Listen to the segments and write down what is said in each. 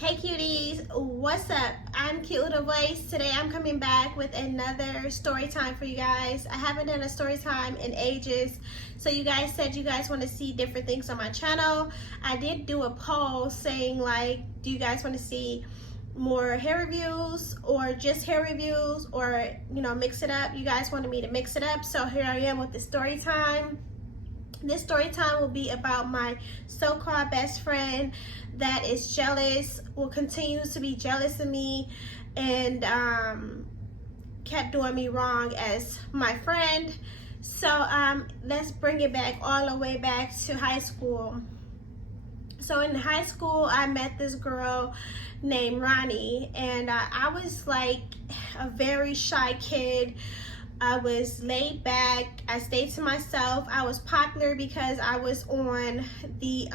Hey cuties, what's up? I'm 𝓀𝓪𝓵𝓘𝓜. Today I'm coming back with another story time for you guys. I haven't done a story time in ages, so you guys said you guys want to see different things on my channel. I did do a poll saying like, do you guys want to see more hair reviews or just hair reviews, or mix it up? You guys wanted me to mix it up, so here I am with the story time. This story time will be about my so-called best friend that is jealous, will continue to be jealous of me, and kept doing me wrong as my friend. So let's bring it back all the way back to high school. So in high school, I met this girl named Ronnie, and I was like a very shy kid. I was laid back. I stayed to myself. I was popular because I was on the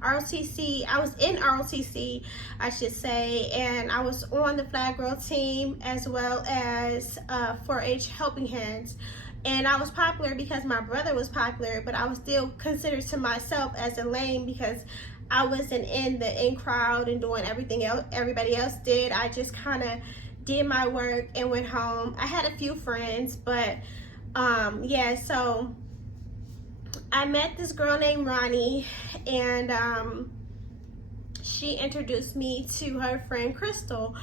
ROTC. I was in ROTC, I should say, and I was on the flag girl team as well as 4-H helping hands. And I was popular because my brother was popular, but I was still considered to myself as a lame because I wasn't in the in crowd and doing everything else everybody else did. I just kind of did my work and went home. I had a few friends, but yeah, so I met this girl named Ronnie, and she introduced me to her friend Crystal.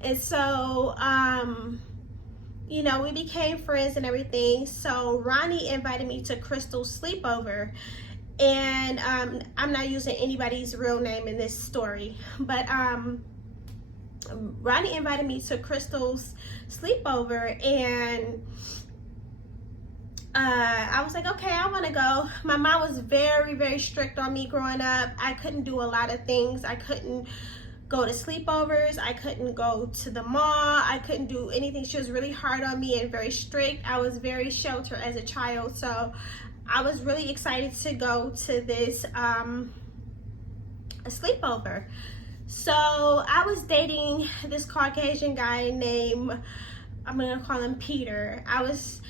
And so we became friends and everything. So Ronnie invited me to Crystal's sleepover, and I'm not using anybody's real name in this story, but Ronnie invited me to Crystal's sleepover, and I was like, okay, I want to go. My mom was very, very strict on me growing up. I couldn't do a lot of things. I couldn't go to sleepovers. I couldn't go to the mall. I couldn't do anything. She was really hard on me and very strict. I was very sheltered as a child, so I was really excited to go to this a sleepover. So I was dating this Caucasian guy named, I'm gonna call him Peter. I was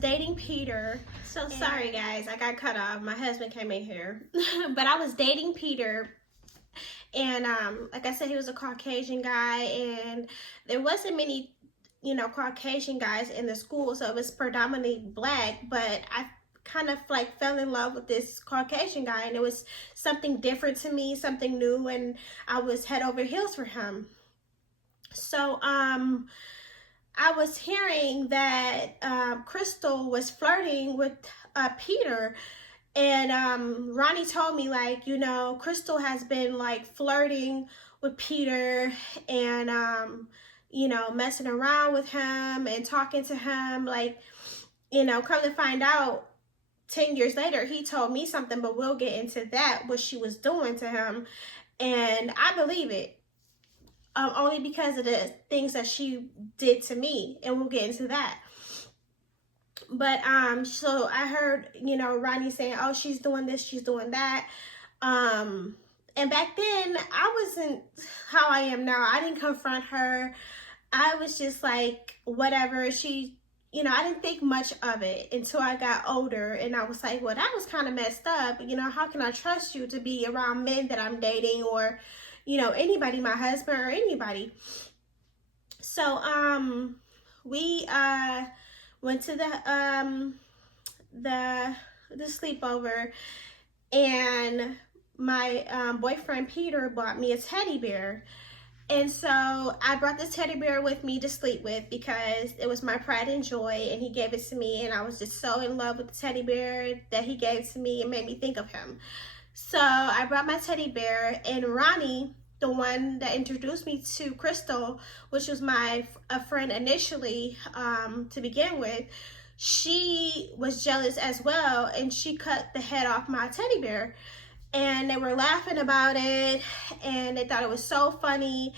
dating Peter. So sorry guys, I got cut off. My husband came in here. But I was dating Peter, and like I said, he was a Caucasian guy, and there wasn't many Caucasian guys in the school, so it was predominantly black. But I kind of like fell in love with this Caucasian guy, and it was something different to me, something new, and I was head over heels for him. So I was hearing that Crystal was flirting with Peter, and Ronnie told me, like, Crystal has been like flirting with Peter and messing around with him and talking to him, like, come to find out 10 years later, he told me something, but we'll get into that, what she was doing to him. And I believe it, only because of the things that she did to me, and we'll get into that. But so I heard, Ronnie saying, oh, she's doing this, she's doing that. And back then, I wasn't how I am now. I didn't confront her. I was just like, whatever. I didn't think much of it until I got older, and I was like, well, that was kind of messed up. How can I trust you to be around men that I'm dating, or, anybody, my husband or anybody? So, we went to the sleepover, and my boyfriend Peter bought me a teddy bear. And so I brought this teddy bear with me to sleep with because it was my pride and joy, and he gave it to me, and I was just so in love with the teddy bear that he gave to me and made me think of him. So I brought my teddy bear, and Ronnie, the one that introduced me to Crystal, which was a friend initially to begin with, she was jealous as well, and she cut the head off my teddy bear. And they were laughing about it, and they thought it was so funny.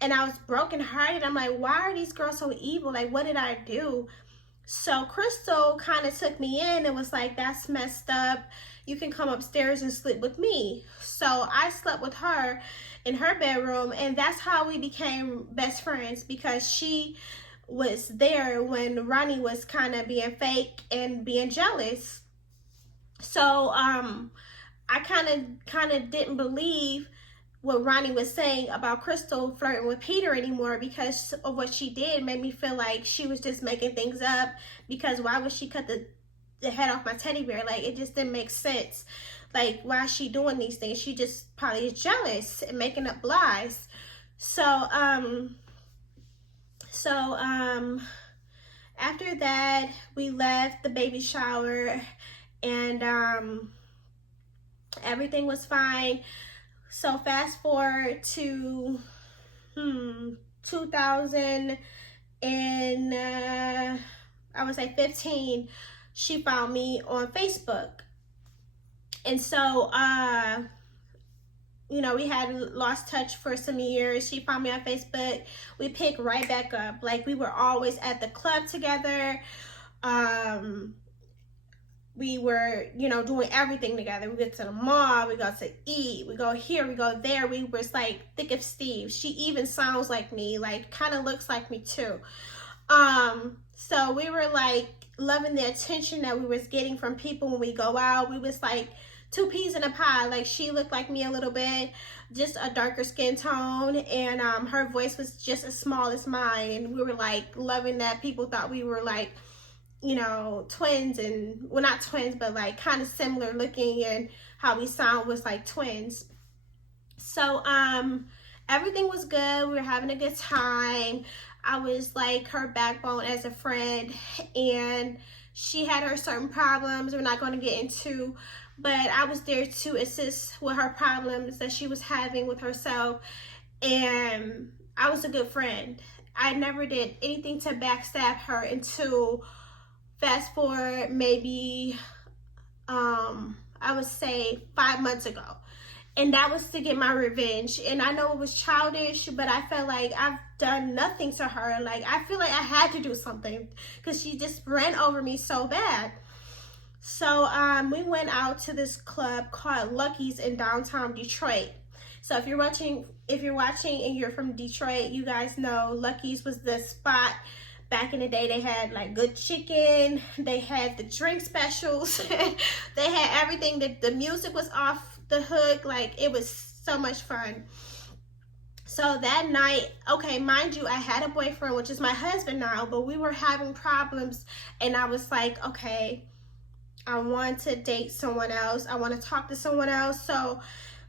And I was brokenhearted. I'm like, why are these girls so evil? Like, what did I do? So Crystal kind of took me in and was like, that's messed up. You can come upstairs and sleep with me. So I slept with her in her bedroom, and that's how we became best friends, because she was there when Ronnie was kind of being fake and being jealous. So I kind of didn't believe what Ronnie was saying about Crystal flirting with Peter anymore, because of what she did made me feel like she was just making things up, because why would she cut the head off my teddy bear? Like, it just didn't make sense. Like, why is she doing these things? She just probably is jealous and making up lies. So after that, we left the baby shower, and everything was fine. So fast forward to 2000 and I would say 15, she found me on Facebook. And so you know, we had lost touch for some years. She found me on Facebook. We picked right back up. Like, we were always at the club together. We were, you know, doing everything together. We go to the mall, we go to eat, we go here, we go there. We were like thick as thieves. She even sounds like me, like kind of looks like me too. So we were like loving the attention that we was getting from people when we go out. We was like two peas in a pie. Like, she looked like me a little bit, just a darker skin tone, and her voice was just as small as mine. And we were like loving that. People thought we were like, you know, twins, and well, not twins, but like kind of similar looking, and how we sound was like twins. So everything was good. We were having a good time. I was like her backbone as a friend, and she had her certain problems we're not going to get into, but I was there to assist with her problems that she was having with herself, and I was a good friend. I never did anything to backstab her until fast forward maybe I would say 5 months ago, and that was to get my revenge. And I know it was childish, but I felt like I've done nothing to her. Like, I feel like I had to do something, because she just ran over me so bad. So we went out to this club called Lucky's in downtown Detroit. So if you're watching and you're from Detroit, you guys know Lucky's was the spot. Back in the day, they had like good chicken, they had the drink specials, they had everything. The music was off the hook. Like, it was so much fun. So that night, okay, mind you, I had a boyfriend, which is my husband now, but we were having problems, and I was like, okay, I want to date someone else. I want to talk to someone else. So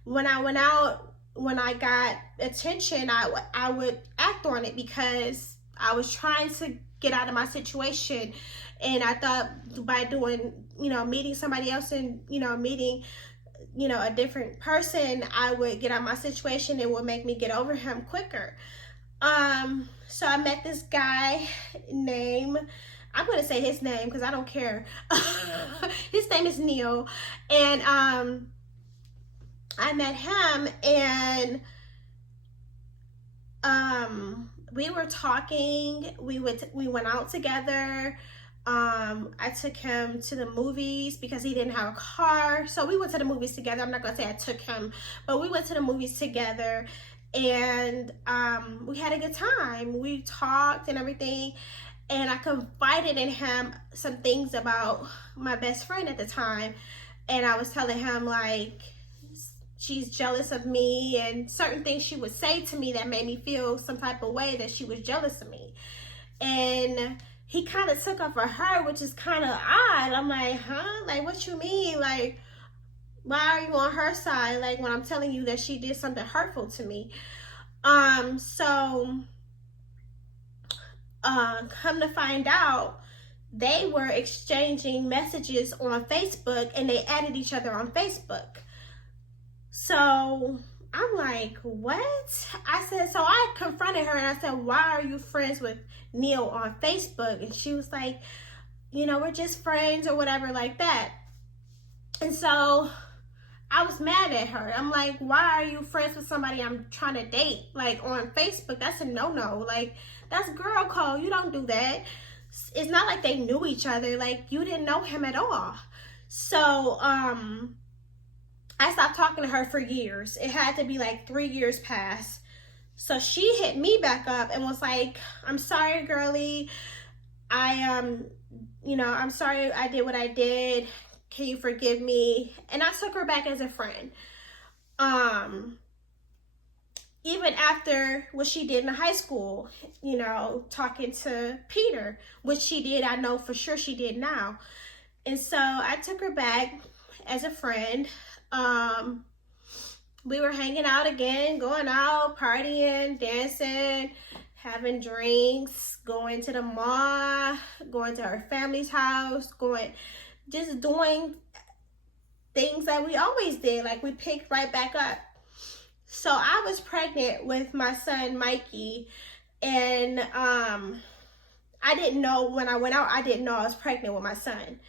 when I went out, when I got attention, I would act on it, because I was trying to get out of my situation. And I thought by doing, you know, meeting somebody else, and, you know, meeting, you know, a different person, I would get out of my situation. It would make me get over him quicker. So I met this guy named, I'm going to say his name because I don't care. His name is Neil. And I met him, and we were talking. We went out together. I took him to the movies because he didn't have a car. So we went to the movies together. I'm not going to say I took him, but we went to the movies together, and we had a good time. We talked and everything, and I confided in him some things about my best friend at the time. And I was telling him, like, she's jealous of me, and certain things she would say to me that made me feel some type of way, that she was jealous of me. And he kind of took up for her, which is kind of odd. I'm like, huh? Like, what you mean? Like, why are you on her side? Like, when I'm telling you that she did something hurtful to me. Come to find out, they were exchanging messages on Facebook, and they added each other on Facebook. So I'm like, what? I said, so I confronted her, and I said, why are you friends with Neil on Facebook? And she was like, you know, we're just friends or whatever like that. And so I was mad at her. I'm like, why are you friends with somebody I'm trying to date? Like, on Facebook, that's a no-no. Like, that's girl code. You don't do that. It's not like they knew each other. Like, you didn't know him at all. So, I stopped talking to her for years. It had to be like 3 years past. So she hit me back up and was like, I'm sorry, girly. You know, I'm sorry I did what I did. Can you forgive me? And I took her back as a friend. even after what she did in high school, you know, talking to Peter, which she did, I know for sure she did now. And so I took her back as a friend. We were hanging out again, going out, partying, dancing, having drinks, going to the mall, going to her family's house, just doing things that we always did. Like, we picked right back up. So I was pregnant with my son, Mikey, and I didn't know when I went out, I didn't know I was pregnant with my son.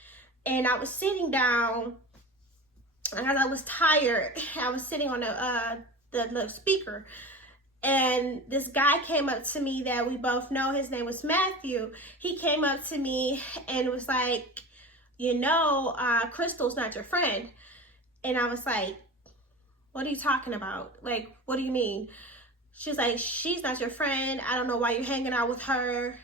And I was sitting down, and as I was tired, I was sitting on the speaker, and this guy came up to me that we both know. His name was Matthew. He came up to me and was like, you know, Crystal's not your friend. And I was like, what are you talking about? Like, what do you mean? She's like, she's not your friend. I don't know why you're hanging out with her.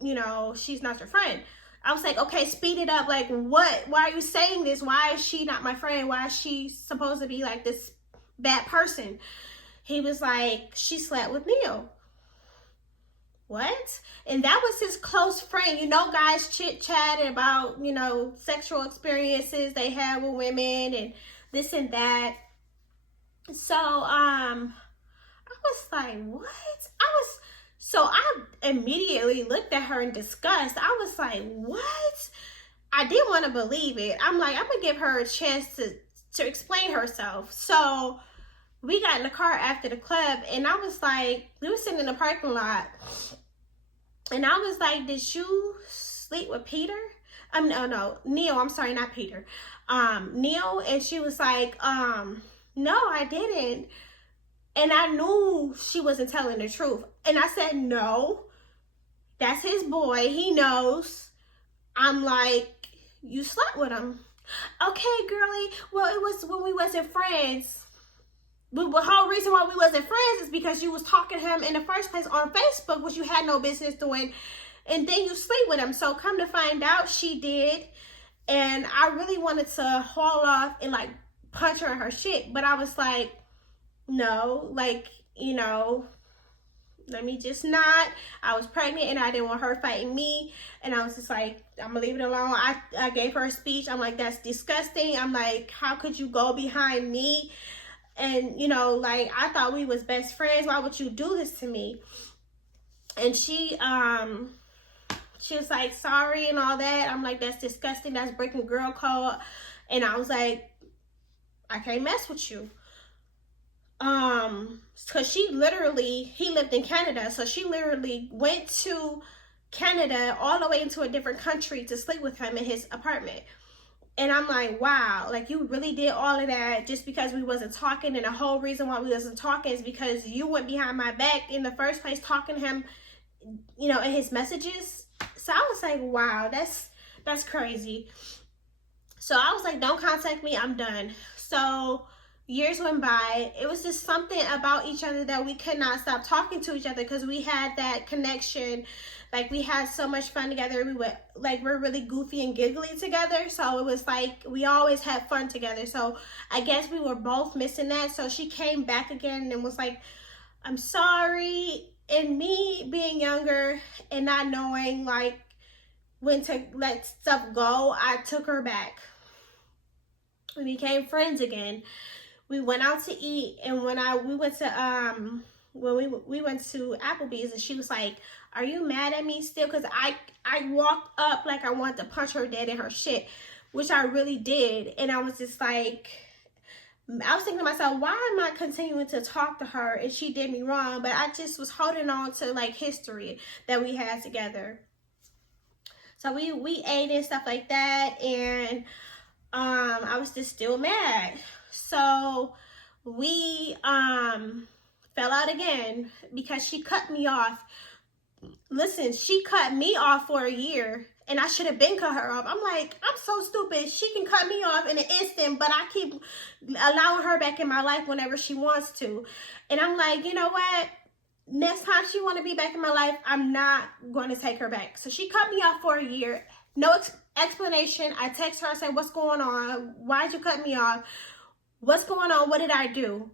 You know, she's not your friend. I was like, okay, speed it up. Like, what? Why are you saying this? Why is she not my friend? Why is she supposed to be like this bad person? He was like, she slept with Neil. What? And that was his close friend. You know, guys chit-chatting about, you know, sexual experiences they had with women and this and that. So, I was like, what? So I immediately looked at her in disgust. I was like, what? I didn't want to believe it. I'm like, I'm going to give her a chance to explain herself. So we got in the car after the club, and I was like, we were sitting in the parking lot, and I was like, did you sleep with Peter? No, Neil. I'm sorry, not Peter. Neil. And she was like, no, I didn't. And I knew she wasn't telling the truth. And I said, no, that's his boy. He knows. I'm like, you slept with him. Okay, girlie. Well, it was when we wasn't friends. The whole reason why we wasn't friends is because you was talking to him in the first place on Facebook, which you had no business doing. And then you sleep with him. So come to find out, she did. And I really wanted to haul off and like punch her in her shit. But I was like, no, like, you know, let me just not. I was pregnant and I didn't want her fighting me. And I was just like, I'm gonna leave it alone. I gave her a speech. I'm like, that's disgusting. I'm like, how could you go behind me? And, you know, like, I thought we was best friends. Why would you do this to me? And she was like, sorry and all that. I'm like, that's disgusting. That's breaking girl code. And I was like, I can't mess with you. Because he lived in Canada, so she literally went to Canada all the way into a different country to sleep with him in his apartment. And I'm like, wow, like, you really did all of that just because we wasn't talking. And the whole reason why we wasn't talking is because you went behind my back in the first place talking to him, you know, in his messages. So I was like, wow, that's crazy. So I was like, don't contact me, I'm done. So years went by. It was just something about each other that we could not stop talking to each other because we had that connection. Like, we had so much fun together. We're really goofy and giggly together. So it was like we always had fun together. So I guess we were both missing that. So she came back again and was like, I'm sorry. And me being younger and not knowing like when to let stuff go, I took her back. We became friends again. We went out to eat, and when we went to we went to Applebee's, and she was like, are you mad at me still? Because I walked up like I wanted to punch her dead in her shit, which I really did. And I was just like, I was thinking to myself, why am I continuing to talk to her and she did me wrong? But I just was holding on to like history that we had together. So we ate and stuff like that, and I was just still mad. So we fell out again because she cut me off. Listen, she cut me off for a year, and I should have been cut her off. I'm like, I'm so stupid. She can cut me off in an instant, but I keep allowing her back in my life whenever she wants to. And I'm like, you know what? Next time she want to be back in my life, I'm not going to take her back. So she cut me off for a year. No explanation. I text her. I said, what's going on? Why'd you cut me off? What's going on? What did I do?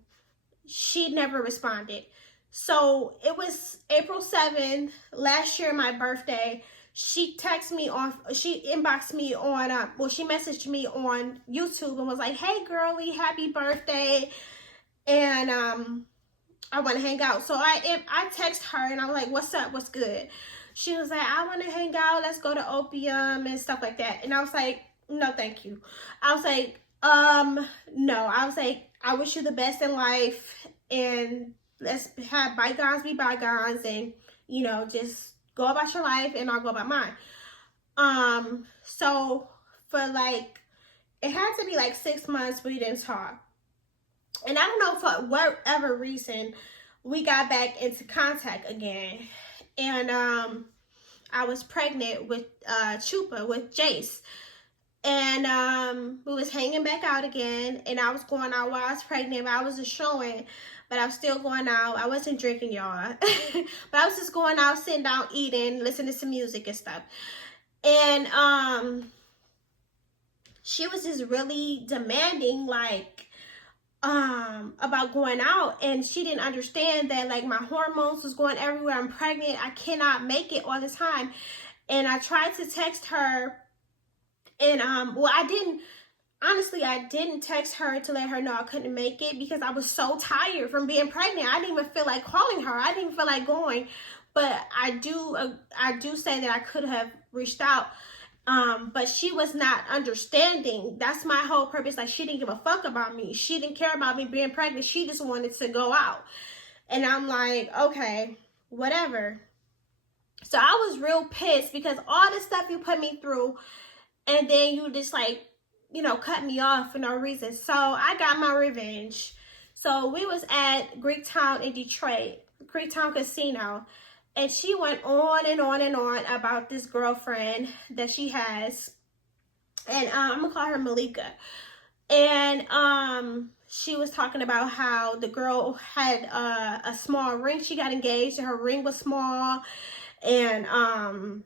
she never responded. So it was April 7th, last year, my birthday. She texted me on, she inboxed me on, well, she messaged me on YouTube and was like, hey, girly, happy birthday. And I want to hang out. So I text her and I'm like, what's up? What's good? She was like, I want to hang out. Let's go to Opium and stuff like that. And I was like, no, thank you. I was like, no. I was like, I wish you the best in life, and let's have bygones be bygones, and, you know, just go about your life and I'll go about mine. So for like, it had to be like 6 months we didn't talk. And I don't know, for whatever reason, we got back into contact again. And I was pregnant with Chupa, with Jace. And we was hanging back out again, and I was going out while I was pregnant, but I was just showing, but I was still going out. I wasn't drinking, y'all. But I was just going out, sitting down, eating, listening to music and stuff. And she was just really demanding, like, about going out, and she didn't understand that, like, my hormones was going everywhere. I'm pregnant. I cannot make it all the time. And I tried to text her. And, well, I didn't text her to let her know I couldn't make it because I was so tired from being pregnant. I didn't even feel like calling her. I didn't feel like going. But I do say that I could have reached out. But she was not understanding. That's my whole purpose. Like, she didn't give a fuck about me. She didn't care about me being pregnant. She just wanted to go out. And I'm like, okay, whatever. So I was real pissed because all the stuff you put me through, and then you just, like, you know, cut me off for no reason. So I got my revenge. So we was at Greektown in Detroit, Greektown Casino. And she went on and on and on about this girlfriend that she has. And I'm going to call her Malika. And she was talking about how the girl had a small ring. She got engaged and her ring was small. And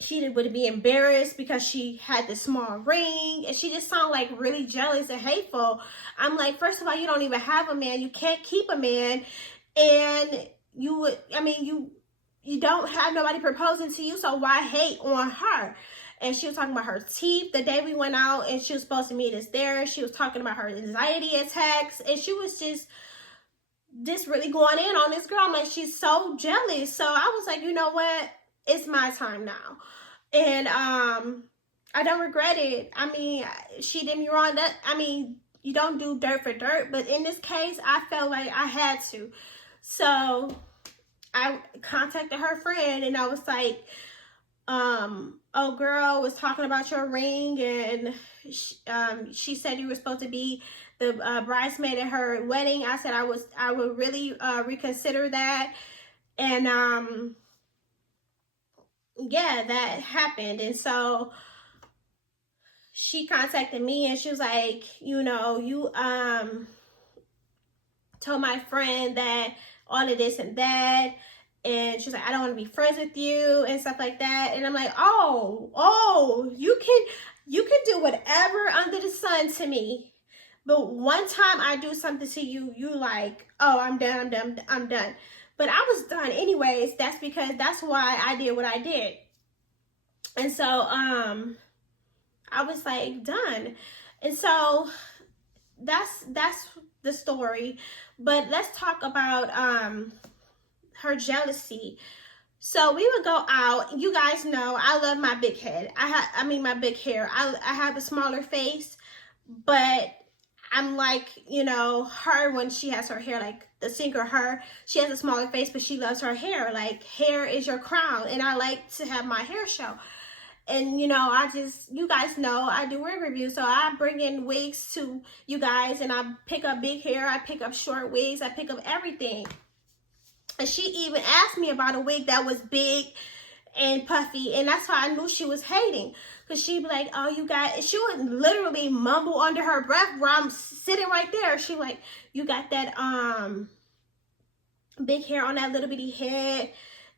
she would be embarrassed because she had this small ring, and she just sounded like really jealous and hateful. I'm like, first of all, you don't even have a man. You can't keep a man. And you don't have nobody proposing to you, so why hate on her? And she was talking about her teeth the day we went out, and she was supposed to meet us there. She was talking about her anxiety attacks, and she was just really going in on this girl. I'm like, she's so jealous. So I was like, you know what? It's my time now. And I don't regret it. I mean, she did me wrong. You don't do dirt for dirt, but in this case, I felt like I had to. So I contacted her friend, and I was like, oh, girl was talking about your ring, and she said you were supposed to be the bridesmaid at her wedding. I said I would really reconsider that. And yeah, that happened. And so she contacted me, and she was like, you know, you told my friend that all of this and that, and she's like, I don't want to be friends with you and stuff like that. And I'm like, oh, you can do whatever under the sun to me, but one time I do something to you, you like, oh, I'm done. But I was done anyways. That's because that's why I did what I did. And so I was like, done. And so that's the story. But let's talk about her jealousy. So we would go out. You guys know I love my big head. My big hair. I have a smaller face, but I'm like, you know, her when she has her hair, like the singer Her, she has a smaller face, but she loves her hair. Like, hair is your crown, and I like to have my hair show. And, you know, you guys know I do wig reviews, so I bring in wigs to you guys, and I pick up big hair, I pick up short wigs, I pick up everything. And she even asked me about a wig that was big and puffy, and that's why I knew she was hating. Because she'd be like, oh, you got, she would literally mumble under her breath while I'm sitting right there. She like, you got that big hair on that little bitty head.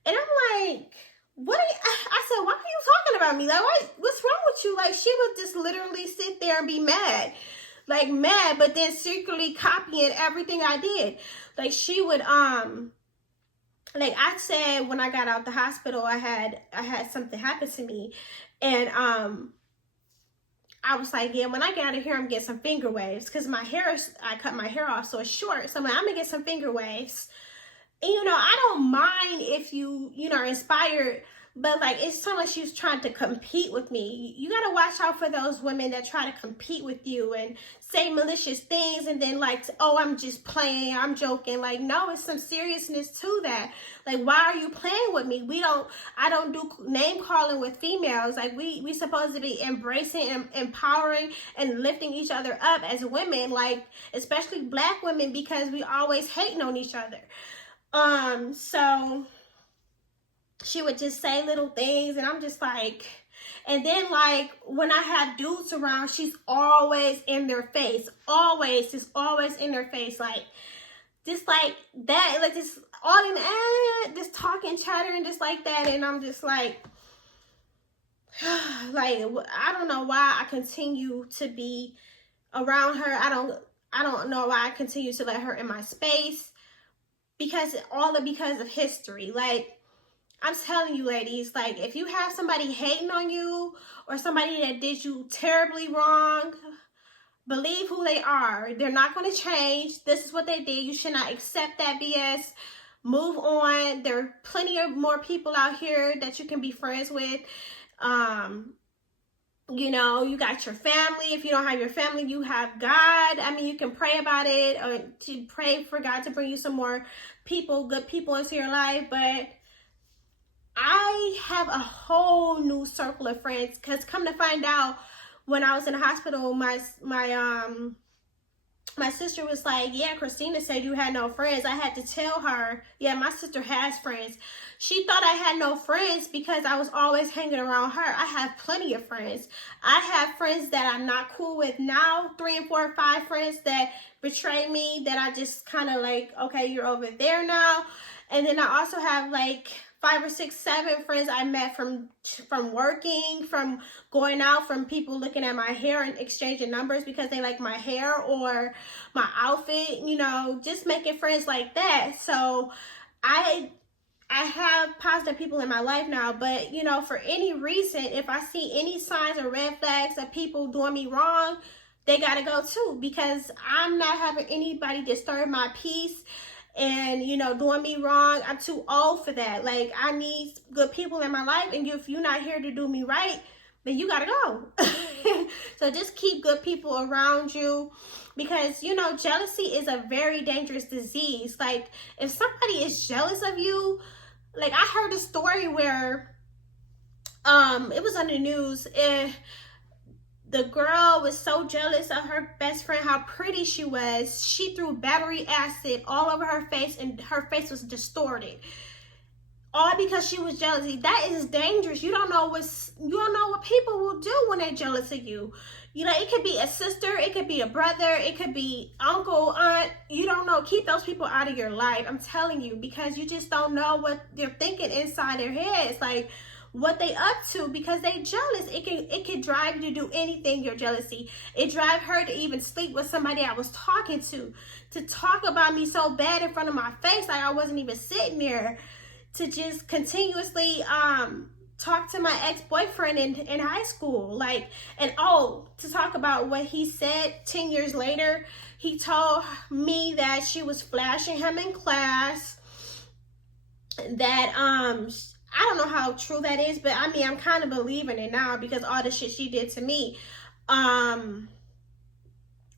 And I'm like, what are you, I said, why are you talking about me? Like, what's wrong with you? Like, she would just literally sit there and be mad. like mad, but then secretly copying everything I did. Like she would like I said, when I got out the hospital, I had something happen to me, and I was like, yeah, when I get out of here, I'm gonna get some finger waves, because I cut my hair off so it's short, so I'm like, I'm gonna get some finger waves. And you know, I don't mind if you know, are inspired, but like, it's so much she's trying to compete with me. You gotta watch out for those women that try to compete with you and say malicious things, and then like, oh, I'm just playing, I'm joking. Like, no, it's some seriousness to that. Like, why are you playing with me? I don't do name calling with females. Like, we supposed to be embracing and empowering and lifting each other up as women, like especially Black women, because we always hating on each other. So she would just say little things, and I'm just like, and then like when I have dudes around, she's always in their face, just always in their face, like just like that, like just all in just talking, chattering, just like that. And I'm just like I don't know why I continue to be around her. I don't know why I continue to let her in my space, because of history. Like, I'm telling you, ladies, like, if you have somebody hating on you or somebody that did you terribly wrong, believe who they are. They're not going to change. This is what they did. You should not accept that BS. Move on. There are plenty of more people out here that you can be friends with. You know, you got your family. If you don't have your family, you have God. I mean, you can pray about it, or to pray for God to bring you some more people, good people into your life. But I have a whole new circle of friends, because come to find out, when I was in the hospital, my sister was like, yeah, Christina said you had no friends. I had to tell her, yeah, my sister has friends. She thought I had no friends because I was always hanging around her. I have plenty of friends. I have friends that I'm not cool with now, 3 and 4 or 5 friends that betrayed me, that I just kind of like, okay, you're over there now. And then I also have like 5 or 6, 7 friends I met from working, from going out, from people looking at my hair and exchanging numbers because they like my hair or my outfit, you know, just making friends like that. So I have positive people in my life now, but you know, for any reason, if I see any signs or red flags of people doing me wrong, they gotta go too, because I'm not having anybody disturb my peace and, you know, doing me wrong. I'm too old for that. Like, I need good people in my life, and if you're not here to do me right, then you gotta go. So just keep good people around you, because, you know, jealousy is a very dangerous disease. Like, if somebody is jealous of you, like, I heard a story where it was on the news, and the girl was so jealous of her best friend, how pretty she was. She threw battery acid all over her face, and her face was distorted. All because she was jealous. That is dangerous. You don't know what people will do when they're jealous of you. You know, it could be a sister, it could be a brother, it could be uncle, aunt. You don't know. Keep those people out of your life. I'm telling you, because you just don't know what they're thinking inside their heads. Like, what they up to, because they jealous. It can drive you to do anything, your jealousy. It drive her to even sleep with somebody I was talking to talk about me so bad in front of my face, like I wasn't even sitting there, to just continuously talk to my ex-boyfriend in high school, like, and to talk about what he said 10 years later. He told me that she was flashing him in class, that I don't know how true that is, but I mean, I'm kind of believing it now, because all the shit she did to me,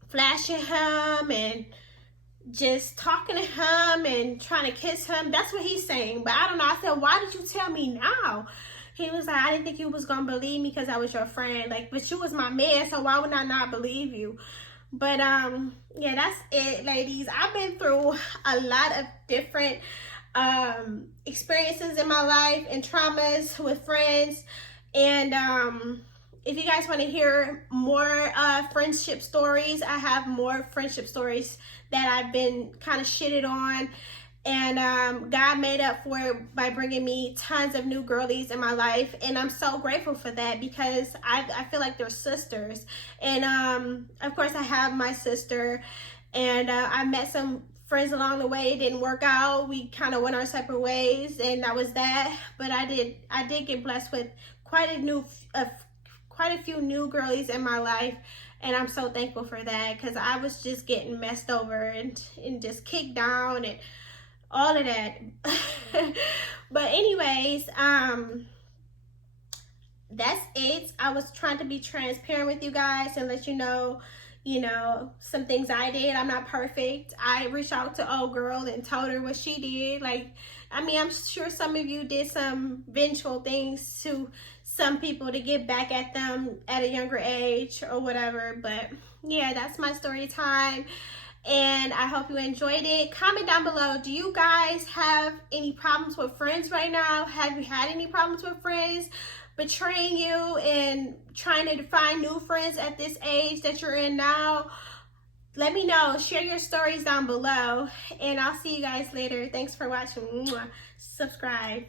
flashing him and just talking to him and trying to kiss him. That's what he's saying. But I don't know. I said, why did you tell me now? He was like, I didn't think you was going to believe me because I was your friend. Like, but you was my man, so why would I not believe you? But, yeah, that's it, ladies. I've been through a lot of different experiences in my life and traumas with friends, and if you guys want to hear more friendship stories, I have more friendship stories that I've been kind of shitted on, And God made up for it by bringing me tons of new girlies in my life, and I'm so grateful for that because I feel like they're sisters. And of course I have my sister, and I met some friends along the way. It didn't work out. We kind of went our separate ways, and that was that. But I did get blessed with quite a few new girlies in my life, and I'm so thankful for that because I was just getting messed over and just kicked down and all of that. But anyways, that's it. I was trying to be transparent with you guys and let you know some things I did. I'm not perfect. I reached out to old girl and told her what she did. Like, I mean, I'm sure some of you did some vengeful things to some people to get back at them at a younger age or whatever. But yeah, that's my story time, and I hope you enjoyed it. Comment down below, do you guys have any problems with friends right now? Have you had any problems with friends betraying you and trying to find new friends at this age that you're in now? Let me know. Share your stories down below, and I'll see you guys later. Thanks for watching. Subscribe.